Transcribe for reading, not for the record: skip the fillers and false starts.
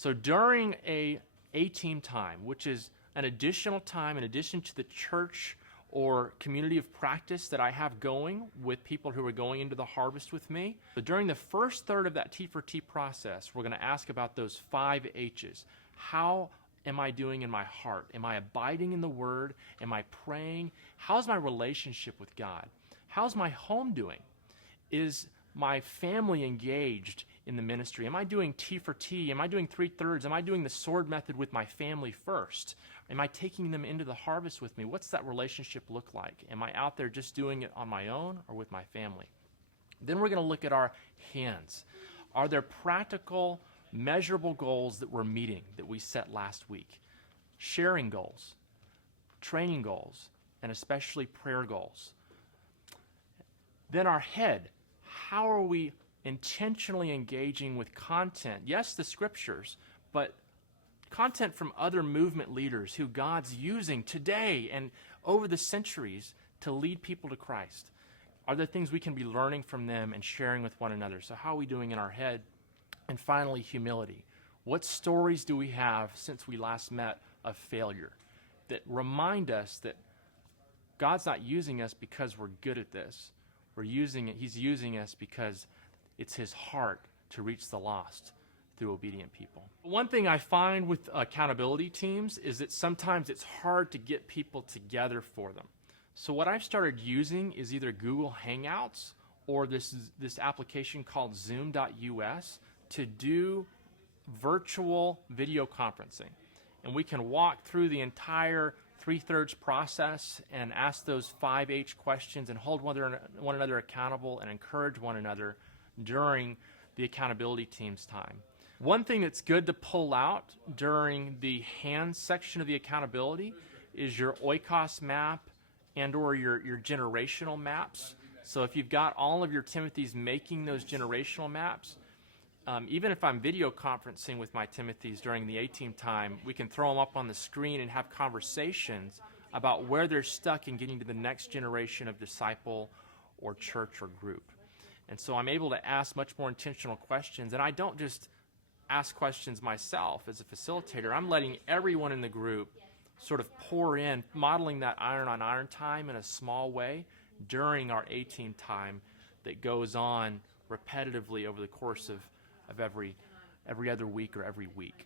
So during a team time, which is an additional time in addition to the church or community of practice that I have going with people who are going into the harvest with me. But during the first third of that T4T process, we're going to ask about those 5 H's. How am I doing in my heart? Am I abiding in the Word? Am I praying? How's my relationship with God? How's my home doing? Is my family engaged in the ministry? Am I doing T4T? Am I doing 3/3? Am I doing the sword method with my family first? Am I taking them into the harvest with me? What's that relationship look like? Am I out there just doing it on my own or with my family? Then we're going to look at our hands. Are there practical, measurable goals that we're meeting that we set last week? Sharing goals, training goals, and especially prayer goals. Then our head. How are we intentionally engaging with content? Yes, the scriptures, but content from other movement leaders who God's using today and over the centuries to lead people to Christ. Are there things we can be learning from them and sharing with one another? So how are we doing in our head? And finally, humility. What stories do we have since we last met of failure that remind us that God's not using us because we're good at this? He's using us because it's his heart to reach the lost through obedient people. One thing I find with accountability teams is that sometimes it's hard to get people together for them. So what I've started using is either Google Hangouts or this application called Zoom.us to do virtual video conferencing. And we can walk through the entire 3/3 process and ask those 5 H questions and hold one another accountable and encourage one another during the accountability team's time. One thing that's good to pull out during the hands section of the accountability is your oikos map and or your generational maps. So if you've got all of your Timothys making those generational maps, even if I'm video conferencing with my Timothys during the A-team time, we can throw them up on the screen and have conversations about where they're stuck in getting to the next generation of disciple or church or group. And so I'm able to ask much more intentional questions, and I don't just ask questions myself as a facilitator. I'm letting everyone in the group sort of pour in, modeling that iron on iron time in a small way during our A-team time that goes on repetitively over the course of every other week or every week.